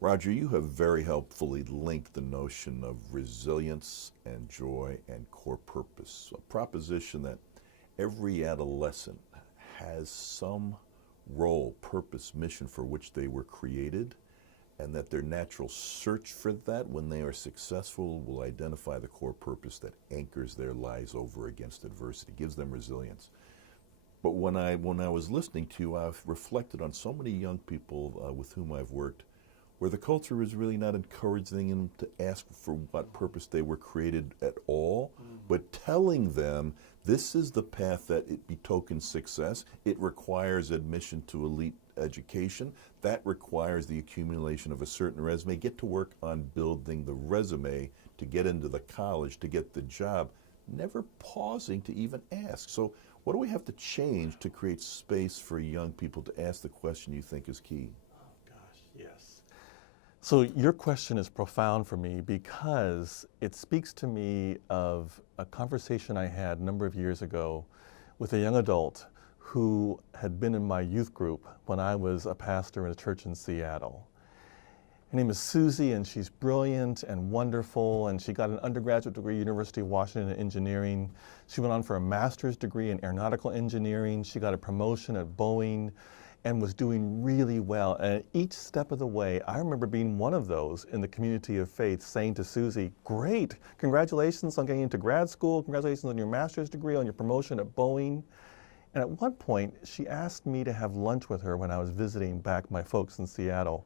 Rodger, you have very helpfully linked the notion of resilience and joy and core purpose, a proposition that every adolescent has some role, purpose, mission for which they were created, and that their natural search for that, when they are successful, will identify the core purpose that anchors their lives over against adversity, gives them resilience. But when I was listening to you, I've reflected on so many young people with whom I've worked, where the culture is really not encouraging them to ask for what purpose they were created at all, but telling them this is the path that it betokens success. It requires admission to elite education. That requires the accumulation of a certain resume. Get to work on building the resume to get into the college, to get the job, never pausing to even ask. So what do we have to change to create space for young people to ask the question you think is key? Oh gosh, yes. So your question is profound for me because it speaks to me of a conversation I had a number of years ago with a young adult who had been in my youth group when I was a pastor in a church in Seattle. Her name is Susie, and she's brilliant and wonderful, and she got an undergraduate degree at University of Washington in engineering. She went on for a master's degree in aeronautical engineering. She got a promotion at Boeing and was doing really well. And at each step of the way, I remember being one of those in the community of faith saying to Susie, great, congratulations on getting into grad school, congratulations on your master's degree, on your promotion at Boeing. And at one point, she asked me to have lunch with her when I was visiting back my folks in Seattle.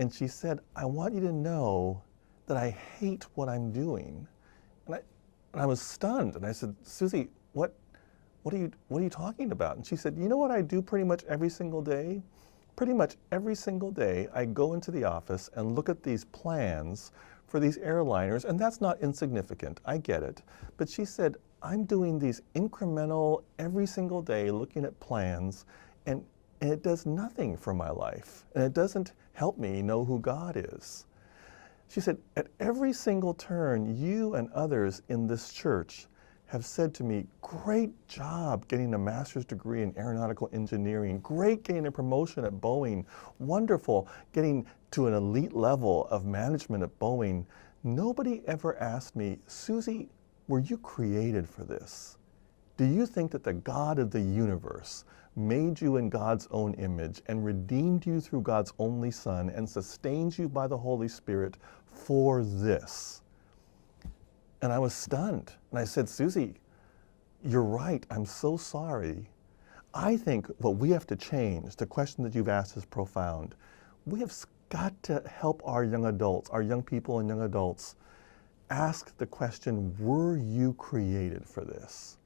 And she said, I want you to know that I hate what I'm doing. And I was stunned. And I said, Susie, what are you talking about? And she said, you know what I do pretty much every single day? Pretty much every single day, I go into the office and look at these plans for these airliners, and that's not insignificant, I get it. But she said, I'm doing these incremental, every single day, looking at plans, and it does nothing for my life, and it doesn't help me know who God is. She said, at every single turn, you and others in this church have said to me, great job getting a master's degree in aeronautical engineering, great getting a promotion at Boeing, wonderful getting to an elite level of management at Boeing. Nobody ever asked me, Susie, were you created for this? Do you think that the God of the universe made you in God's own image and redeemed you through God's only Son and sustains you by the Holy Spirit for this? And I was stunned. And I said, Susie, you're right. I'm so sorry. I think what we have to change, the question that you've asked is profound. We have got to help our young adults, our young people and young adults, ask the question, were you created for this?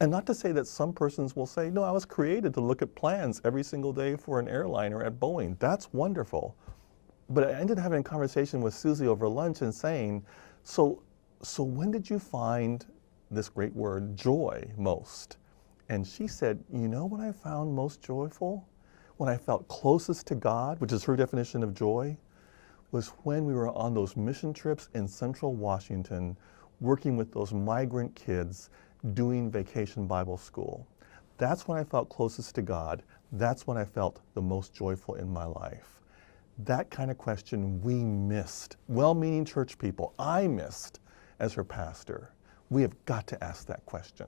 And not to say that some persons will say, no, I was created to look at plans every single day for an airliner at Boeing. That's wonderful. But I ended up having a conversation with Susie over lunch and saying, so when did you find this great word, joy, most? And she said, you know what I found most joyful? When I felt closest to God, which is her definition of joy, was when we were on those mission trips in Central Washington, working with those migrant kids, doing vacation Bible school. That's when I felt closest to God. That's when I felt the most joyful in my life. That kind of question we missed. Well-meaning church people, I missed as her pastor. We have got to ask that question.